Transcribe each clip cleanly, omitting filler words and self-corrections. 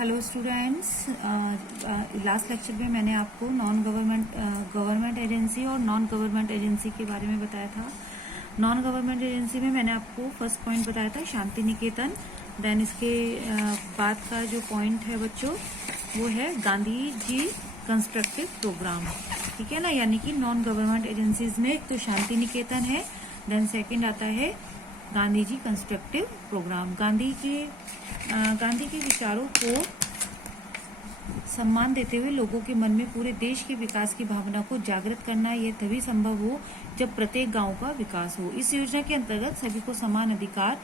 Hello students, last lecture में मैंने आपको नॉन गवर्नमेंट एजेंसी और नॉन गवर्नमेंट एजेंसी के बारे में बताया था। नॉन गवर्नमेंट एजेंसी में मैंने आपको फर्स्ट पॉइंट बताया था शांति निकेतन। देन इसके बाद का जो पॉइंट है बच्चों वो है गांधी जी कंस्ट्रक्टिव प्रोग्राम, ठीक है ना। यानी कि नॉन गवर्नमेंट एजेंसीज में एक तो शांति निकेतन है, देन सेकंड आता है गांधी जी कंस्ट्रक्टिव प्रोग्राम। गांधी के विचारों को सम्मान देते हुए लोगों के मन में पूरे देश के विकास की भावना को जागृत करना यह तभी संभव हो जब प्रत्येक गांव का विकास हो। इस योजना के अंतर्गत सभी को समान अधिकार,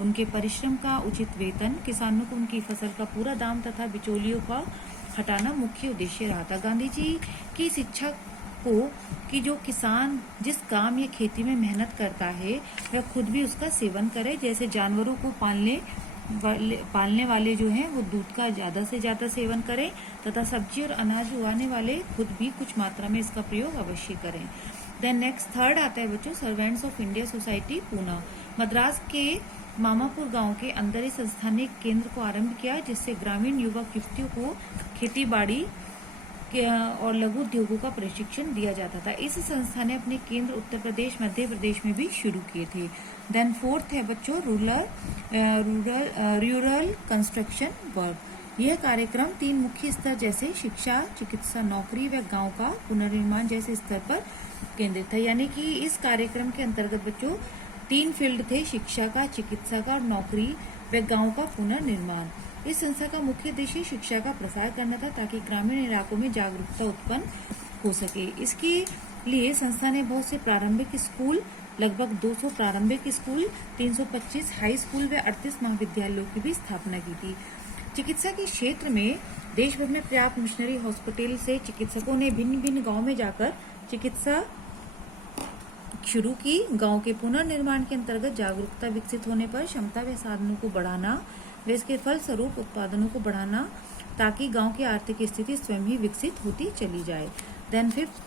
उनके परिश्रम का उचित वेतन, किसानों को उनकी फसल का पूरा दाम तथा बिचौलियों का हटाना मुख्य उद्देश्य रहा था। गांधी जी की शिक्षा को कि जो किसान जिस काम या खेती में मेहनत करता है वह खुद भी उसका सेवन करे। जैसे जानवरों को पालने वाले जो हैं वो दूध का ज्यादा से ज्यादा सेवन करें तथा सब्जी और अनाज उगाने वाले खुद भी कुछ मात्रा में इसका प्रयोग अवश्य करें। देन नेक्स्ट थर्ड आता है बच्चों servants of India society Poona. Madras के मामापुर गांव के अंदर इस संस्था ने केंद्र को आरंभ किया जिससे ग्रामीण युवक युवतियों को खेती बाड़ी और लघु उद्योगों का प्रशिक्षण दिया जाता था। इस संस्था ने अपने केंद्र उत्तर प्रदेश, मध्य प्रदेश में भी शुरू किए थे। देन फोर्थ है बच्चों रूरल कंस्ट्रक्शन वर्क। यह कार्यक्रम 3 मुख्य स्तर जैसे शिक्षा, चिकित्सा, नौकरी व गांव का पुनर्निर्माण जैसे स्तर पर केंद्रित था। यानी कि इस कार्यक्रम के अंतर्गत बच्चों 3 फील्ड थे, शिक्षा का, चिकित्सा का और नौकरी व गांव का पुनर्निर्माण। इस संस्था का मुख्य उद्देश्य शिक्षा का प्रसार करना था ताकि ग्रामीण इलाकों में जागरूकता उत्पन्न हो सके। इसके लिए संस्था ने बहुत से प्रारंभिक स्कूल, लगभग 200 प्रारंभिक स्कूल, 325 हाई स्कूल व 38 महाविद्यालयों की भी स्थापना की थी। चिकित्सा के क्षेत्र में देश भर में पर्याप्त मिशनरी हॉस्पिटल से चिकित्सकों ने भिन्न भिन्न गाँव में जाकर चिकित्सा शुरू की। गांव के पुनर्निर्माण के अंतर्गत जागरूकता विकसित होने पर क्षमता व साधनों को बढ़ाना व इसके फलस्वरूप उत्पादनों को बढ़ाना ताकि गांव की आर्थिक स्थिति स्वयं ही विकसित होती चली जाए। देन फिफ्थ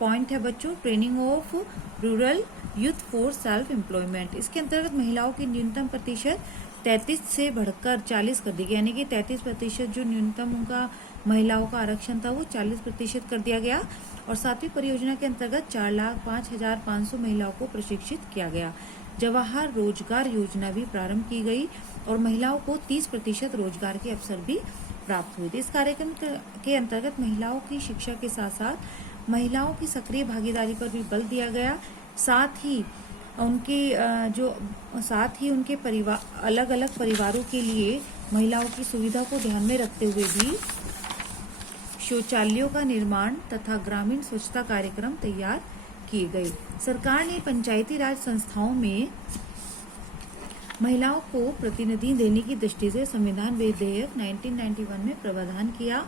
पॉइंट है बच्चों training of rural youth for self employment. इसके अंतर्गत महिलाओं की न्यूनतम प्रतिशत 33 से बढ़कर 40 कर दी गई। यानी कि 33% जो न्यूनतम उनका महिलाओं का आरक्षण था वो 40% कर दिया गया। और 7वीं परियोजना के अंतर्गत 4,05,500 महिलाओं को प्रशिक्षित किया गया। जवाहर रोजगार योजना भी प्रारंभ की गई और महिलाओं को 30% रोजगार के अवसर भी प्राप्त हुए थे। इस कार्यक्रम के अंतर्गत महिलाओं की शिक्षा के साथ साथ महिलाओं की सक्रिय भागीदारी पर भी बल दिया गया। साथ ही उनके परिवार, अलग अलग परिवारों के लिए महिलाओं की सुविधा को ध्यान में रखते हुए भी शौचालयों का निर्माण तथा ग्रामीण स्वच्छता कार्यक्रम तैयार किए गए। सरकार ने पंचायती राज संस्थाओं में महिलाओं को प्रतिनिधि देने की दृष्टि से संविधान विधेयक 1991 में प्रावधान किया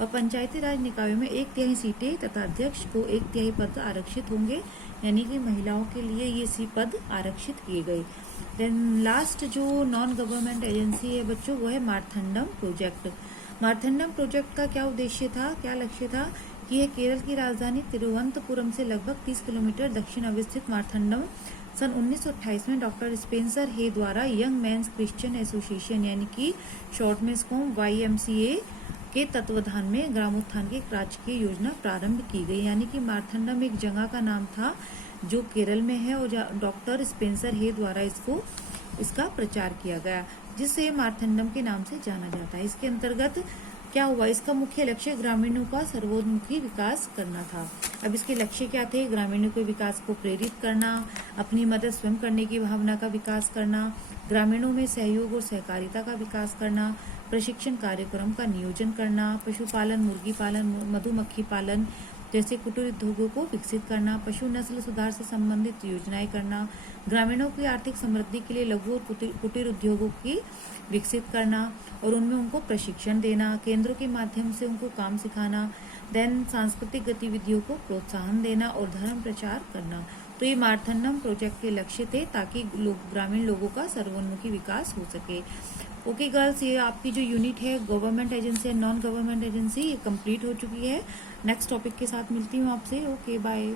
और पंचायती राज निकायों में 1/3 सीटें तथा अध्यक्ष को 1/3 पद आरक्षित होंगे। यानी कि महिलाओं के लिए ये पद आरक्षित किए गए। देन लास्ट जो नॉन गवर्नमेंट एजेंसी है बच्चों वो है मारथंडम प्रोजेक्ट। मारथंडम प्रोजेक्ट का क्या उद्देश्य था, क्या लक्ष्य था कि यह केरल की राजधानी तिरुवनंतपुरम से लगभग 30 किलोमीटर दक्षिण अवस्थित मारथंडम सन 1928 में डॉक्टर स्पेंसर हे द्वारा यंग मेंस क्रिश्चियन एसोसिएशन यानी कि शॉर्ट में इसको YMCA के तत्वाधान में ग्रामोत्थान की एक राजकीय योजना प्रारंभ की गई। यानी कि मारथंडम एक जगह का नाम था जो केरल में है और डॉक्टर स्पेंसर हे द्वारा इसका प्रचार किया गया जिससे मारथंडम के नाम से जाना जाता है। इसके अंतर्गत क्या हुआ, इसका मुख्य लक्ष्य ग्रामीणों का सर्वोन्मुखी विकास करना था। अब इसके लक्ष्य क्या थे, ग्रामीणों के विकास को प्रेरित करना, अपनी मदद स्वयं करने की भावना का विकास करना, ग्रामीणों में सहयोग और सहकारिता का विकास करना, प्रशिक्षण कार्यक्रम का नियोजन करना, पशुपालन, मुर्गी पालन, मधुमक्खी पालन जैसे कुटीर उद्योगों को विकसित करना, पशु नस्ल सुधार से संबंधित योजनाएं करना, ग्रामीणों की आर्थिक समृद्धि के लिए लघु और कुटीर उद्योगों की विकसित करना और उनमें उनको प्रशिक्षण देना, केंद्रों के माध्यम से उनको काम सिखाना, देन सांस्कृतिक गतिविधियों को प्रोत्साहन देना और धर्म प्रचार करना। तो ये मारथंडम प्रोजेक्ट के लक्ष्य थे ताकि ग्रामीण लोगों का सर्वोन्मुखी विकास हो सके। ओके गर्ल्स, ये आपकी जो यूनिट है government agency and non government agency ये कंप्लीट हो चुकी है। नेक्स्ट टॉपिक के साथ मिलती हूँ आपसे। Okay bye.